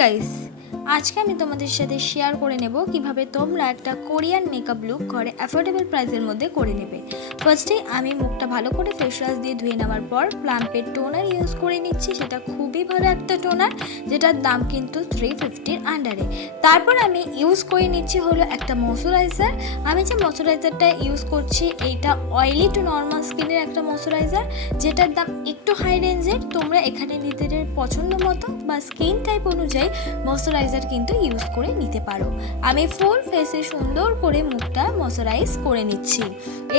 Guys, আজকে আমি তোমাদের সাথে শেয়ার করে নেব কিভাবে তোমরা একটা কোরিয়ান মেকআপ লুক ঘরে অ্যাফোর্ডেবল প্রাইসের মধ্যে করে নেবে। ফার্স্টে আমি মুখটা ভালো করে ফেস ওয়াশ দিয়ে ধুয়ে নেওয়ার পর প্লাম্পের টোনার ইউজ করে নিচ্ছি। সেটা খুবই ভালো একটা টোনার, যেটার দাম কিন্তু 350-র আন্ডারে। তারপর আমি ইউজ করে নিচ্ছি হলো একটা ময়শ্চারাইজার। আমি যে ময়শ্চারাইজারটা ইউজ করছি এইটা অয়েলি টু নর্মাল স্কিনের একটা ময়শ্চারাইজার, যেটার দাম একটু হাই রেঞ্জের। তোমরা এখানে নিজেদের পছন্দ মতো বা স্কিন টাইপ অনুযায়ী ময়শ্চারাইজার কিন্তু ইউজ করে নিতে পারো। আমি ফুল ফেসে সুন্দর করে মুখটা ময়শ্চারাইজ করে নিচ্ছি।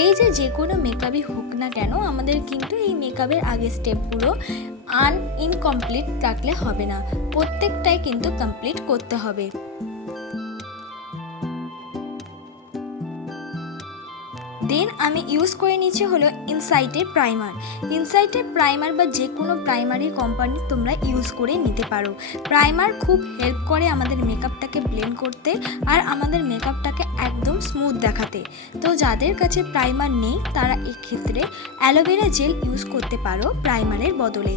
এই যে কোনো মেকআপই হোক না কেন, আমাদের কিন্তু এই মেকআপের আগের স্টেপগুলো ইনকমপ্লিট রাখলে হবে না, প্রত্যেকটাই কিন্তু কমপ্লিট করতে হবে। দেন আমি ইউজ করে নিচ্ছি হলো ইনসাইটের প্রাইমার বা যে কোনো প্রাইমারি কোম্পানি তোমরা ইউজ করে নিতে পারো। প্রাইমার খুব হেল্প করে আমাদের মেকআপটাকে ব্লেন্ড করতে আর আমাদের মেকআপটাকে একদম স্মুথ দেখাতে। তো যাদের কাছে প্রাইমার নেই তারা এক্ষেত্রে অ্যালোভেরা জেল ইউজ করতে পারো প্রাইমারের বদলে।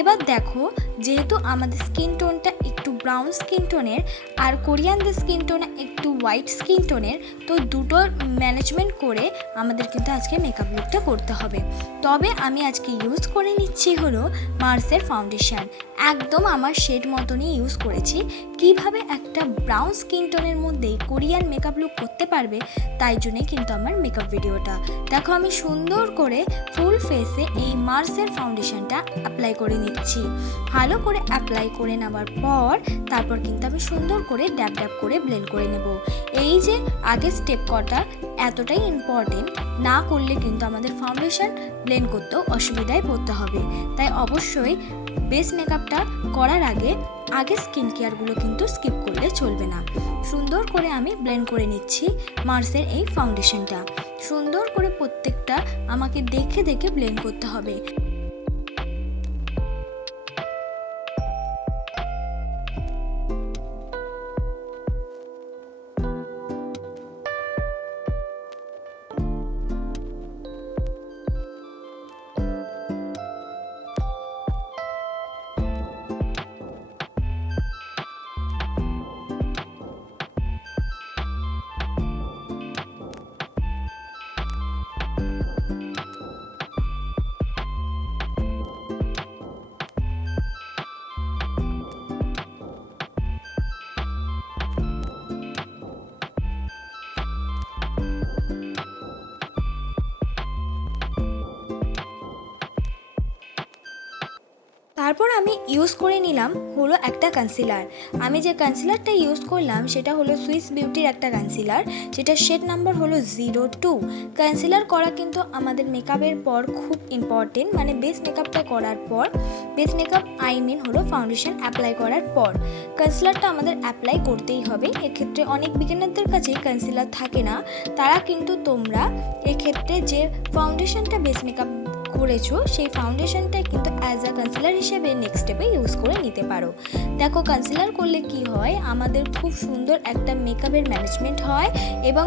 এবার দেখো, যেহেতু আমাদের স্কিন টোনটা একটু ব্রাউন স্কিন টোনের আর কোরিয়ানদের স্কিন টোনে একটু হোয়াইট স্কিন টোনের, তো দুটোর ম্যানেজমেন্ট করে আমাদের কিন্তু আজকে মেকআপ লুকটা করতে হবে। তবে আমি আজকে ইউজ করে নিচ্ছি হলো মার্সের ফাউন্ডেশন। একদম আমার শেড মতনই ইউজ করেছি। কিভাবে একটা ব্রাউন স্কিন টোনের মধ্যেই কোরিয়ান মেকআপ লুক করতে পারবে, তাই জন্যই কিন্তু আমার মেকআপ ভিডিওটা। দেখো, আমি সুন্দর করে ফুল ফেসে এই মার্সের ফাউন্ডেশনটা অ্যাপ্লাই করে নিচ্ছি। ভালো করে অ্যাপ্লাই করে নেওয়ার পর তারপর কিন্তু আমি সুন্দর করে ড্যাব ড্যাব করে ব্লেন্ড করে নেব। এই যে আগের স্টেপ কটা এতটাই ইম্পর্টেন্ট, না করলে কিন্তু আমাদের ফাউন্ডেশন ব্লেন্ড করতেও অসুবিধায় পড়তে হবে। তাই অবশ্যই বেস মেকআপটা করার আগে স্কিন কেয়ারগুলো কিন্তু স্কিপ করলে চলবে না। সুন্দর করে আমি ব্লেন্ড করে নিচ্ছি মার্সের এই ফাউন্ডেশনটা। সুন্দর করে প্রত্যেকটা আমাকে দেখে দেখে ব্লেন্ড করতে হবে। তারপর আমি ইউজ করে নিলাম হলো একটা কনসিলার। আমি যে কনসিলারটা ইউজ করলাম সেটা হলো সুইস বিউটির একটা কনসিলার, যেটা শেড নাম্বার হলো 02। কনসিলার করা কিন্তু আমাদের মেকআপের পর খুব ইম্পর্টেন্ট, মানে বেস মেকআপটা করার পর, বেস মেকআপ হলো ফাউন্ডেশন অ্যাপ্লাই করার পর কনসিলারটা আমাদের অ্যাপ্লাই করতেই হবে। এক্ষেত্রে অনেক বিগিনারদের কাছে কনসিলার থাকে না, তারা কিন্তু তোমরা এক্ষেত্রে যে ফাউন্ডেশনটা বেস মেকআপ করেছো সেই ফাউন্ডেশনটাই কিন্তু অ্যাজ আ কনসিলার হিসেবে নেক্সট স্টেপে ইউজ করে নিতে পারো। দেখো, কনসিলার করলে কি হয়, আমাদের খুব সুন্দর একটা মেকআপের ম্যানেজমেন্ট হয় এবং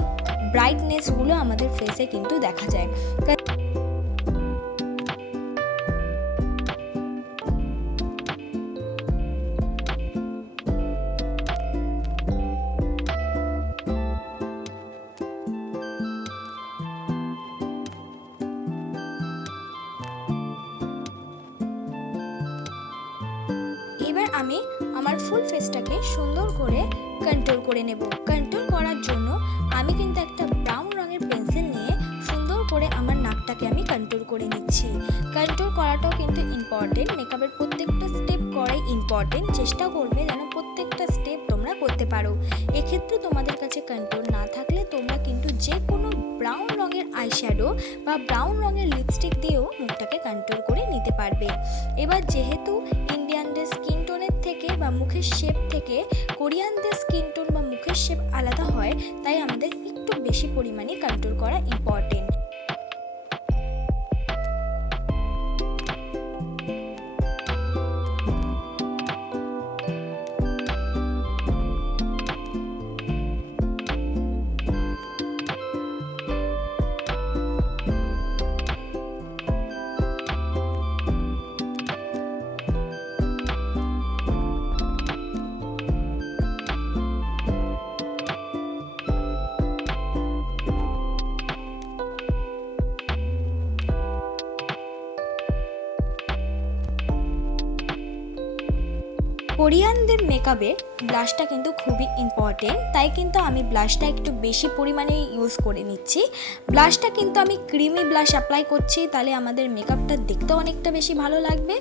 ব্রাইটনেসগুলো আমাদের ফেসে কিন্তু দেখা যায়। এবার আমি আমার ফুল ফেসটাকে সুন্দর করে কন্ট্রোল করে নেব। কন্ট্রোল করার জন্য আমি কিন্তু একটা ব্রাউন রঙের পেন্সিল নিয়ে সুন্দর করে আমার নাকটাকে আমি কন্ট্রোল করে নিচ্ছি। কন্ট্রোল করাটাও কিন্তু ইম্পর্টেন্ট, মেকআপের প্রত্যেকটা স্টেপ করাই ইম্পর্টেন্ট। চেষ্টা করবে যেন প্রত্যেকটা স্টেপ তোমরা করতে পারো। এক্ষেত্রে তোমাদের কাছে কন্ট্রোল না থাকলে তোমরা কিন্তু যে কোনো ব্রাউন রঙের আইশ্যাডো বা ব্রাউন রঙের লিপস্টিক দিয়েও মুখটাকে কন্ট্রোল করে নিতে পারবে। এবার যেহেতু ইন্ডিয়ানদের স্কিন টোনের থেকে বা মুখের শেপ থেকে কোরিয়ানদের স্কিন টোন বা মুখের শেপ আলাদা হয়, তাই আমাদের একটু বেশি পরিমাণে কন্ট্রোল করা ইম্পর্টেন্ট। কোরিয়ানদের মেকআপে ব্লাশটা কিন্তু খুবই ইম্পর্টেন্ট, তাই কিন্তু আমি ব্লাশটা একটু বেশি পরিমাণে ইউজ করে নিচ্ছি। ব্লাশটা কিন্তু আমি ক্রিমি ব্লাশ অ্যাপ্লাই করছি, তাহলে আমাদের মেকআপটা দেখতে অনেকটা বেশি ভালো লাগবে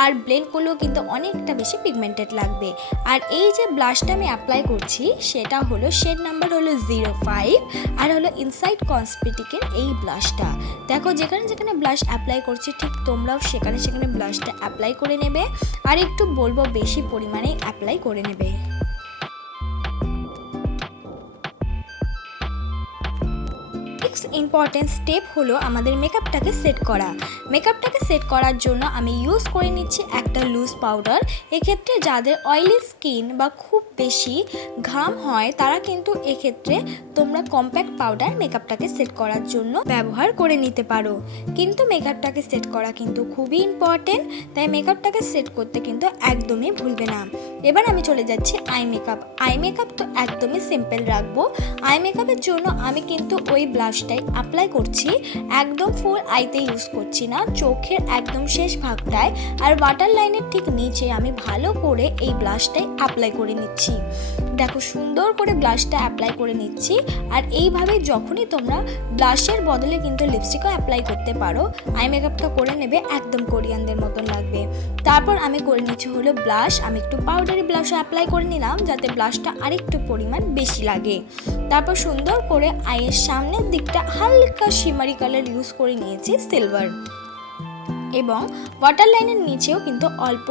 আর ব্লেন্ড করলেও কিন্তু অনেকটা বেশি পিগমেন্টেড লাগবে। আর এই যে ব্লাশটা আমি অ্যাপ্লাই করছি সেটা হলো শেড নাম্বার হলো 05 আর হলো ইনসাইড কসমেটিকের এই ব্লাশটা। দেখো যেখানে যেখানে ব্লাশ অ্যাপ্লাই করছি ঠিক তোমরাও সেখানে সেখানে ব্লাশটা অ্যাপ্লাই করে নেবে আর একটু বলবো বেশি পরিমাণে অ্যাপ্লাই করে নেবে। ইম্পর্টেন্ট স্টেপ হলো আমাদের মেকআপটাকে সেট করা। মেকআপটাকে সেট করার জন্য আমি ইউজ করে নিচ্ছি একটা লুজ পাউডার। এক্ষেত্রে যাদের অয়েলি স্কিন বা খুব বেশি ঘাম হয় তারা কিন্তু এক্ষেত্রে তোমরা কম্প্যাক্ট পাউডার মেকআপটাকে সেট করার জন্য ব্যবহার করে নিতে পারো। কিন্তু মেকআপটাকে সেট করা কিন্তু খুবই ইম্পর্টেন্ট, তাই মেকআপটাকে সেট করতে কিন্তু একদমই ভুলবে না। এবার আমি চলে যাচ্ছি আই মেকআপ। আই মেকআপ তো একদমই সিম্পল রাখবো। আই মেকআপের জন্য আমি কিন্তু ওই ব্লাশটাই অ্যাপ্লাই করছি, একদম ফুল আইতে ইউজ করছি না, চোখের একদম শেষ ভাগটায় আর ওয়াটার লাইনের ঠিক নিচে আমি ভালো করে এই ব্লাশটাই অ্যাপ্লাই করে নিচ্ছি। দেখো সুন্দর করে ব্লাশটা অ্যাপ্লাই করে নিচ্ছি। আর এইভাবে যখনই তোমরা ব্লাশের বদলে কিন্তু লিপস্টিকও অ্যাপ্লাই করতে পারো, আই মেকআপটা করে নেবে একদম কোরিয়ানদের মতন লাগবে। তারপর আমি করে নিচ্ছি হলো ব্লাশ। আমি একটু পাউডারি ব্লাশও অ্যাপ্লাই করে নিলাম যাতে ব্লাশটা আরেকটু পরিমাণ বেশি লাগে। তারপর সুন্দর করে আইয়ের সামনের দিকটা হালকা শিমারি কালার ইউজ করে নিয়েছি সিলভার, এবং ওয়াটার লাইনের নিচেও কিন্তু অল্প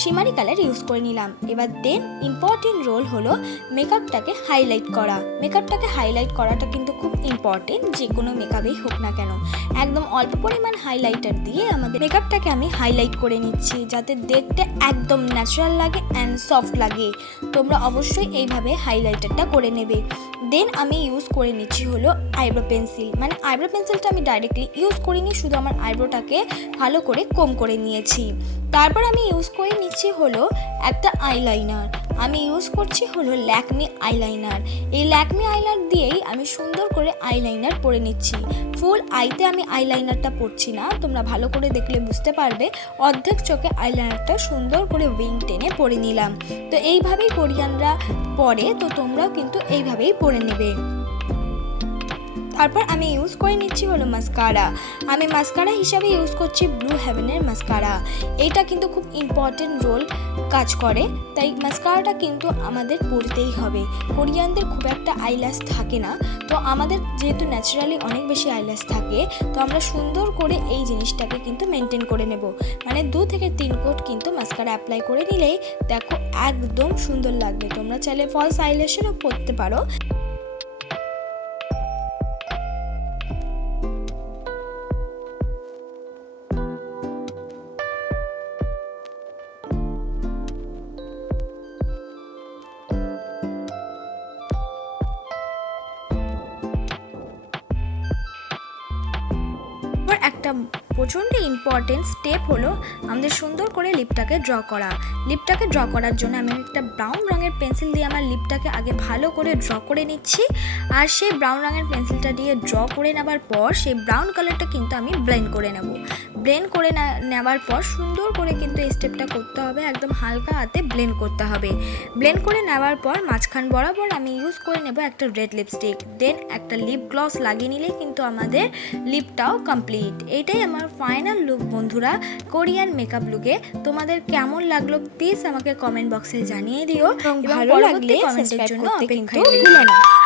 শিমারি কালার ইউজ করে নিলাম। এবার দেন ইম্পর্টেন্ট রোল হলো মেকআপটাকে হাইলাইট করা। মেকআপটাকে হাইলাইট করাটা কিন্তু খুব ইম্পর্টেন্ট, যে কোনো মেকআপেই হোক না কেন। একদম অল্প পরিমাণ হাইলাইটার দিয়ে আমাদের মেকআপটাকে আমি হাইলাইট করে নিচ্ছি যাতে দেখতে একদম ন্যাচারাল লাগে অ্যান্ড সফট লাগে। তোমরা অবশ্যই এইভাবে হাইলাইটারটা করে নেবে। দেন আমি ইউজ করে নিচ্ছি হলো আইব্রো পেন্সিল। মানে আইব্রো পেন্সিলটা আমি ডাইরেক্টলি ইউজ করিনি, শুধু আমার আইব্রোটাকে ভালো করে কম করে নিয়েছি। তারপর আমি ইউজ করে নিচ্ছি হলো একটা আইলাইনার। আমি ইউজ করছি হলো ল্যাকমি আইলাইনার। এই ল্যাকমি আইলাইনার দিয়েই আমি সুন্দর করে আইলাইনার পরে নিচ্ছি। ফুল আইতে আমি আইলাইনারটা পরছি না, তোমরা ভালো করে দেখলে বুঝতে পারবে। অর্ধেক চোখে আইলাইনারটা সুন্দর করে উইং টেনে পরে নিলাম। তো এইভাবেই কোরিয়ানরা পরে, তো তোমরাও কিন্তু এইভাবেই পরে নেবে। তারপর আমি ইউজ করে নিচ্ছি হলো মাস্কারা। আমি মাস্কারা হিসাবে ইউজ করছি ব্লু হেভেনের মাস্কারা। এইটা কিন্তু খুব ইম্পর্টেন্ট রোল কাজ করে, তাই মাস্কারাটা কিন্তু আমাদের পরতেই হবে। কোরিয়ানদের খুব একটা আইল্যাশ থাকে না, তো আমাদের যেহেতু ন্যাচারালি অনেক বেশি আইল্যাশ থাকে, তো আমরা সুন্দর করে এই জিনিসটাকে কিন্তু মেনটেন করে নেব। মানে 2 থেকে 3 কোট কিন্তু মাস্কারা অ্যাপ্লাই করে নিলেই দেখো একদম সুন্দর লাগবে। তোমরা চাইলে ফলস আইল্যাশেরও পরতে পারো। একটা প্রচণ্ড ইম্পর্টেন্ট স্টেপ হলো আমাদের সুন্দর করে লিপটাকে ড্র করা। লিপটাকে ড্র করার জন্য আমি একটা ব্রাউন রঙের পেন্সিল দিয়ে আমার লিপটাকে আগে ভালো করে ড্র করে নিচ্ছি। আর সেই ব্রাউন রঙের পেন্সিলটা দিয়ে ড্র করে নেবার পর সেই ব্রাউন কালারটা কিন্তু আমি ব্লেন্ড করে নেব। ব্লেন্ড করে নেওয়ার পর সুন্দর করে কিন্তু এই স্টেপটা করতে হবে, একদম হালকা হাতে ব্লেন্ড করতে হবে। ব্লেন্ড করে নেওয়ার পর মাঝখান বরাবর আমি ইউজ করে নেব একটা রেড লিপস্টিক। দেন একটা লিপ গ্লস লাগিয়ে নিলেই কিন্তু আমাদের লিপটাও কমপ্লিট। এইটাই আমার ফাইনাল লুক বন্ধুরা, কোরিয়ান মেকআপ লুকে। তোমাদের কেমন লাগলো প্লিজ আমাকে কমেন্ট বক্সে জানিয়ে দিও, এবং ভালো লাগলে কমেন্টের জন্য অপেক্ষা করো।